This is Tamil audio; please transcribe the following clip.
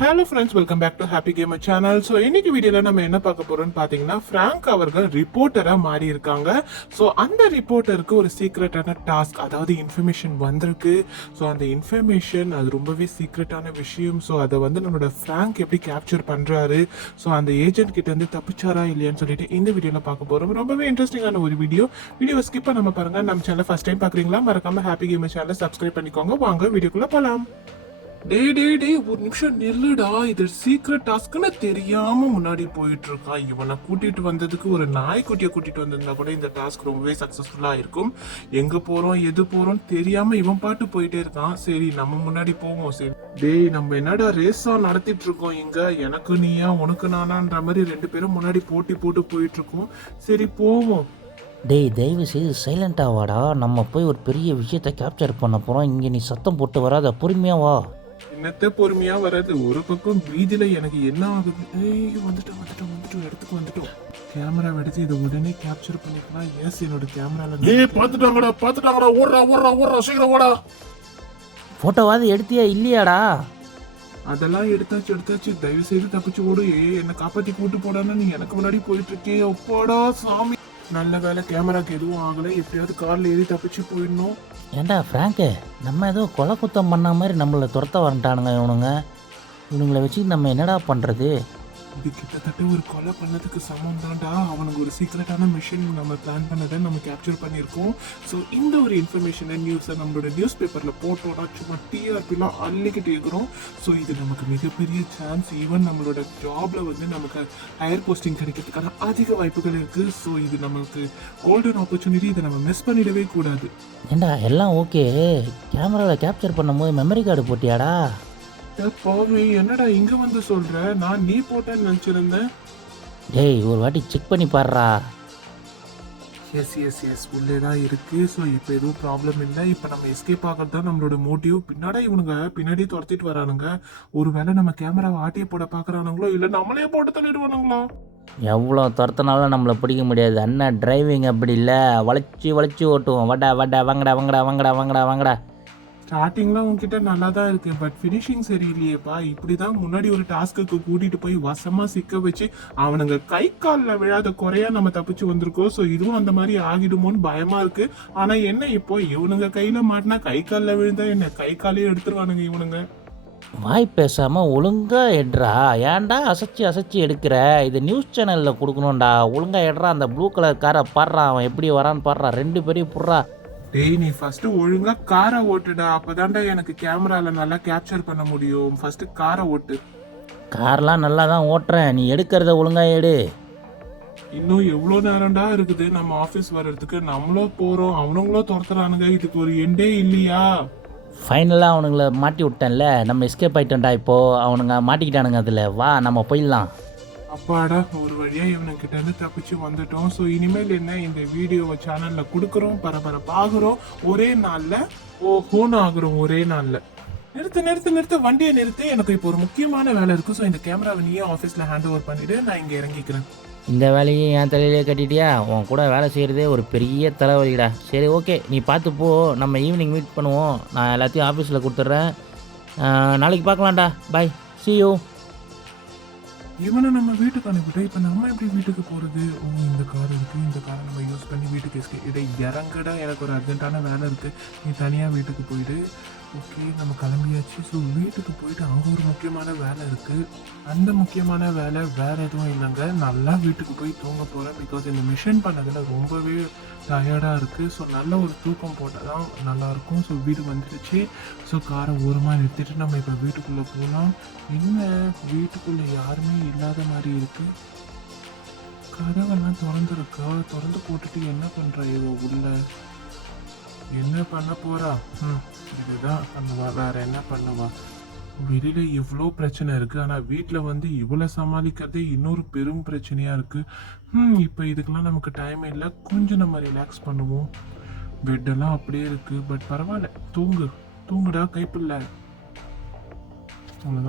Hello friends, welcome back to Happy Gamer channel. So இன்னைக்கு வீடியோவில் நம்ம என்ன பார்க்க போறோம்னு பார்த்தீங்கன்னா, ஃப்ராங்க் அவர்கள் ரிப்போர்ட்டராக மாறி இருக்காங்க. ஸோ அந்த ரிப்போர்ட்டருக்கு ஒரு சீக்ரெட்டான டாஸ்க், அதாவது இன்ஃபர்மேஷன் வந்திருக்கு. ஸோ அந்த இன்ஃபர்மேஷன் அது ரொம்பவே சீக்ரெட்டான விஷயம். ஸோ அதை வந்து நம்மளோட ஃப்ராங்க் எப்படி கேப்சர் பண்ணுறாரு, ஸோ அந்த ஏஜென்ட் கிட்ட இருந்து தப்பிச்சாரா இல்லையான்னு சொல்லிட்டு இந்த வீடியோவில் பார்க்க போகிறோம். ரொம்பவே இன்ட்ரெஸ்டிங்கான ஒரு வீடியோ ஸ்கிப் பண்ணாம பாருங்க. நம்ம சேனல் ஃபர்ஸ்ட் டைம் பார்க்குறீங்களா, மறக்காம ஹாப்பி கேமர் சேனலை சப்ஸ்கிரைப் பண்ணிக்கோங்க. வாங்க வீடியோக்குள்ளே போகலாம். டே ஒரு நிமிஷம் நில்லுடா. இது சீக்ரெட் டாஸ்க்னு தெரியாம முன்னாடி போயிட்டு இருக்கான். இவனை கூட்டிட்டு வந்ததுக்கு ஒரு நாய்க்குட்டியை கூட்டிட்டு வந்திருந்தா கூட இந்த டாஸ்க் ரொம்பவே சக்சஸ்ஃபுல்லா இருக்கும். எங்க போறோம் எது போறோம் தெரியாம இவன் பாட்டு போயிட்டே இருக்கான். சரி நம்ம முன்னாடி போவோம். சரி டேய், நம்ம என்னடா ரேஸா நடத்திட்டு இருக்கோம் இங்க, எனக்கு நீயா உனக்கு நானான்ற மாதிரி ரெண்டு பேரும் முன்னாடி போட்டி போட்டு போயிட்டு இருக்கோம். சரி போவோம். டேய், தயவு செய்து சைலண்டாக வாடா. நம்ம போய் ஒரு பெரிய விஷயத்தை கேப்சர் பண்ண போகிறோம். இங்கே நீ சத்தம் போட்டு வராத, பொறுமையாக வா. என்னத்த பொறுமையா வராது, ஒரு பக்கம் வீதியில எனக்கு என்ன ஆகுது. வந்துட்டோம் இடத்துக்கு வந்துட்டோம். கேமரா எடுத்து இதை உடனே கேப்சர் பண்ணிக்கலாம். எஸ், என்னோட கேமரால பாத்துட்டாங்கடா. ஓடுறா சீக்கிரம் ஓடா. ஃபோட்டோவாது எடுத்தியா இல்லையாடா? அதெல்லாம் எடுத்தாச்சு. தயவு செய்து தப்பிச்சு ஓடு. என்ன காப்பாத்தி கூட்டு போடான்னு நீ எனக்கு முன்னாடி போயிட்டு இருக்கே. அப்பாடா சாமி, நல்ல வேலை கேமராக்கு எதுவும் ஆகலை. எப்படியாவது கார்ல ஏறி தப்பிச்சு போயிடணும். ஏண்டா ஃப்ராங்கு, நம்ம ஏதோ கொலை குத்தம் பண்ண மாதிரி நம்மளை துரத்த வரட்டானுங்க இவனுங்களை வச்சு நம்ம என்னடா பண்ணுறது? இது கிட்டத்தட்ட ஒரு கொலை பண்ணதுக்கு சமம் தான்டா. அவனுக்கு ஒரு சீக்ரெட்டான மிஷின் நம்ம பிளான் பண்ணதை நம்ம கேப்சர் பண்ணியிருக்கோம். ஸோ இந்த ஒரு இன்ஃபர்மேஷனை நியூஸை நம்மளோட நியூஸ் பேப்பரில் போட்டோம்னா சும்மா டிஆர்பிலாம் அள்ளிக்கிட்டு இருக்கிறோம். ஸோ இது நமக்கு மிகப்பெரிய சான்ஸ். ஈவன் நம்மளோட ஜாப்ல வந்து நமக்கு ஹையர் போஸ்டிங் கிடைக்கிறதுக்கான அதிக வாய்ப்புகள் இருக்குது. ஸோ இது நமக்கு கோல்டன் ஆப்பர்ச்சுனிட்டி. இதை நம்ம மிஸ் பண்ணிடவே கூடாது. ஏண்டா எல்லாம் ஓகே, கேமராவில் கேப்சர் பண்ணும்போது மெமரி கார்டு போட்டியாடா? பாவி, என்னடா இங்க வந்து சொல்ற? நான் நீ போட்டேன்னு நினைச்சிருந்தேன். டேய், ஒரு வாட்டி செக் பண்ணி பாடுறா. எஸ் உள்ளே தான் இருக்கு. ஸோ இப்போ எதுவும் ப்ராப்ளம் இல்லை. இப்போ நம்ம எஸ்கேப் ஆகிறது தான் நம்மளோட மோட்டிவ். இவனுங்க பின்னாடி துரத்திட்டு வரானுங்க. ஒருவேளை நம்ம கேமராவை ஆட்டிய போட பார்க்குறானுங்களோ, இல்லை நம்மளே போட்டு தள்ளிடுவானுங்களா? எவ்வளோ துரத்தினாலும் நம்மளை பிடிக்க முடியாது. அண்ணன் டிரைவிங் அப்படி இல்லை, வளைச்சி ஓட்டுவோம். வாங்கடா. ஸ்டார்டிங்லாம் உங்ககிட்ட நல்லா தான் இருக்கு, பட் ஃபினிஷிங் சரியில்லையேப்பா. இப்படிதான் முன்னாடி ஒரு டாஸ்க்கு கூட்டிட்டு போய் வசமா சிக்க வச்சு அவனுங்க கை காலில் விழாத குறையா நம்ம தப்பிச்சு வந்திருக்கோம். ஸோ இதுவும் அந்த மாதிரி ஆகிடுமோன்னு பயமா இருக்கு. ஆனா என்ன, இப்போ இவனுங்க கையில மாட்டினா கை காலில் விழுந்தா என்ன, கை காலையே எடுத்துருவானுங்க இவனுங்க. வாய் பேசாமல் ஒழுங்காக எடுறா. ஏன்டா அசைச்சி எடுக்கிற? இது நியூஸ் சேனலில் கொடுக்கணும்டா. ஒழுங்காக எடுறா. அந்த ப்ளூ கலர் காரை பாடுறா, அவன் எப்படி வரான்னு பாடுறா. ரெண்டு பேரையும் புடுறா. டேய், நீ ஃபர்ஸ்ட் ஒழுங்கா காரை ஓட்டுடா. அப்பதான்டா எனக்கு கேமரால நல்லா கேப்சர் பண்ண முடியும். ஃபர்ஸ்ட் காரை ஓட்டு. கார்லாம் நல்லா தான் ஓட்டுறேன், நீ எடுக்கிறத ஒழுங்காக எடு. இன்னும் எவ்வளோ நேரம்டா இருக்குது நம்ம ஆஃபீஸ் வர்றதுக்கு? நம்மளும் போறோம், அவனுங்களும் துரத்துறானுங்க. இதுக்கு ஒரு எண்டே இல்லையா? ஃபைனலாக அவனுங்களை மாட்டி விட்டேன்ல, நம்ம எஸ்கேப் ஆகிட்டோம்டா. இப்போது அவனுங்க மாட்டிக்கிட்டானுங்க அதில். வா நம்ம போயிடலாம். அப்பாடா, ஒரு வழியா இவனுக்கிட்ட இருந்து தப்பிச்சு வந்துட்டோம். ஸோ இனிமேல் என்ன, இந்த வீடியோவை சேனல்ல கொடுக்குறோம், பரபரப்பாகிறோம், ஒரே நாள்ல ஓஹோன்னு ஆகுறோம். ஒரே நாள்ல நிறுத்து வண்டியை நிறுத்து. எனக்கு இப்போ ஒரு முக்கியமான வேலை இருக்கு. ஸோ இந்த கேமராவை நீயே ஆஃபீஸ்ல ஹேண்ட் ஓவர் பண்ணிட்டு நான் இங்க இறங்கிக்கிறேன். இந்த வேலையை என் தலையிலே கட்டிட்டியா? உன் கூட வேலை செய்கிறதே ஒரு பெரிய தலைவலிடா. சரி ஓகே, நீ பார்த்து போ. நம்ம ஈவினிங் மீட் பண்ணுவோம். நான் எல்லாத்தையும் ஆஃபீஸில் கொடுத்துட்றேன். நாளைக்கு பார்க்கலாம்டா. பாய், see you. இவனை நம்ம வீட்டுக்கு அனுப்பிட்டோம். இப்போ நம்ம எப்படி வீட்டுக்கு போகிறது? இந்த கார் இருக்குது, இந்த காரை நம்ம யூஸ் பண்ணி வீட்டுக்கு இதை இறங்கடா. எனக்கு ஒரு அர்ஜென்ட்டான வேலை இருக்குது, நீ தனியாக வீட்டுக்கு போயிடு. ஓகே, நம்ம கிளம்பியாச்சு. ஸோ வீட்டுக்கு போயிட்டு அங்கே ஒரு முக்கியமான வேலை இருக்குது. அந்த முக்கியமான வேலை வேறு எதுவும் இல்லைங்க, நல்லா வீட்டுக்கு போய் தூங்க போகிறேன். பிகாஸ் இந்த மிஷன் பண்ணதில் ரொம்பவே டயர்டாக இருக்குது. ஸோ நல்ல ஒரு தூக்கம் போட்டால் தான் நல்லாயிருக்கும். ஸோ வீடு வந்துடுச்சு. ஸோ காரை ஓரமாக நிறுத்திட்டு நம்ம இப்போ வீட்டுக்குள்ளே போகலாம். என்ன, வீட்டுக்குள்ளே யாருமே இல்லாத மாதிரி இருக்குது. கதவெல்லாம் திறந்துருக்கா? திறந்து போட்டுட்டு என்ன பண்ணுறா இவ உள்ள? என்ன பண்ண போறா? இதுதான் பண்ணுவா, வேற என்ன பண்ணுவா? வெளியில இவ்வளோ பிரச்சனை இருக்கு, ஆனா வீட்டில் வந்து இவ்வளோ சமாளிக்கிறதே இன்னொரு பெரும் பிரச்சனையா இருக்கு. இப்போ இதுக்கெல்லாம் நமக்கு டைம் இல்லை. கொஞ்சம் நம்ம ரிலாக்ஸ் பண்ணுவோம். பெட்டெல்லாம் அப்படியே இருக்கு, பட் பரவாயில்ல. தூங்குடா கைப்பில்லை. அவ்வளோதான்.